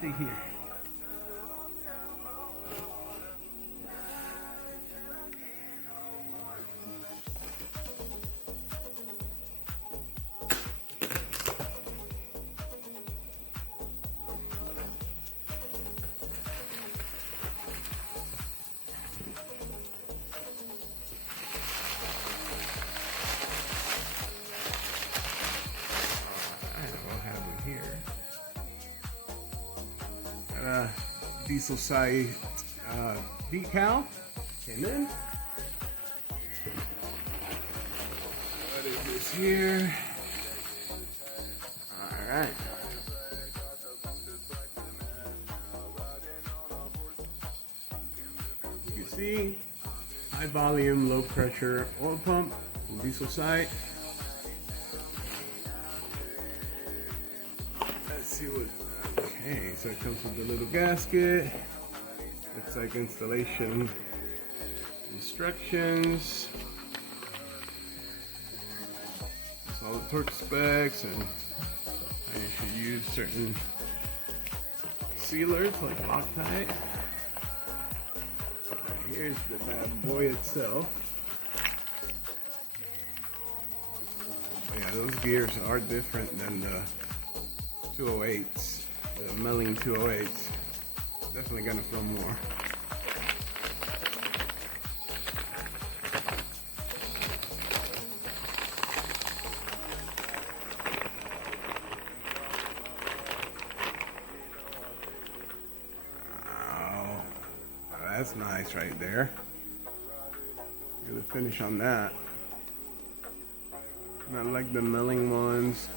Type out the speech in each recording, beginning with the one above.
see here. Diesel side decal came in. What is this here? Alright. You can see high volume, low pressure oil pump, diesel side. Let's see what. Okay, so it comes with the little gasket. Looks like installation instructions. It's all the torque specs and how you should use certain sealers like Loctite. Here's the bad boy itself. Oh yeah, those gears are different than the 208s. The milling 208s. Definitely gonna flow more. Oh, that's nice right there. Get the finish on that. Not like the milling ones.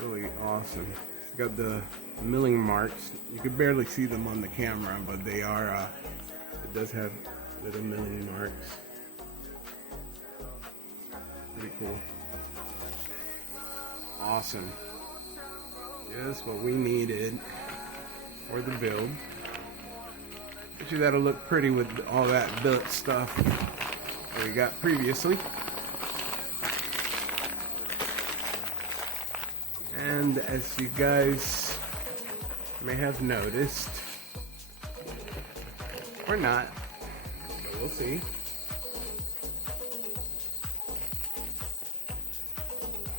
Really awesome. It's got the milling marks. You can barely see them on the camera, but they are, it does have little milling marks. Pretty cool. Awesome. Just what we needed for the build. Bet you that'll look pretty with all that built stuff that we got previously. And as you guys may have noticed, or not, but we'll see.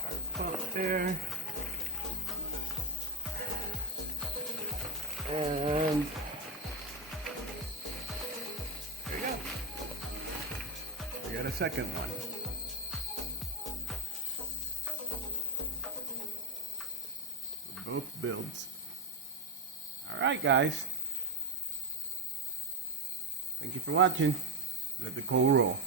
Our pump there. And there you go. We got a second one. Both builds. Alright guys. Thank you for watching. Let the coal roll.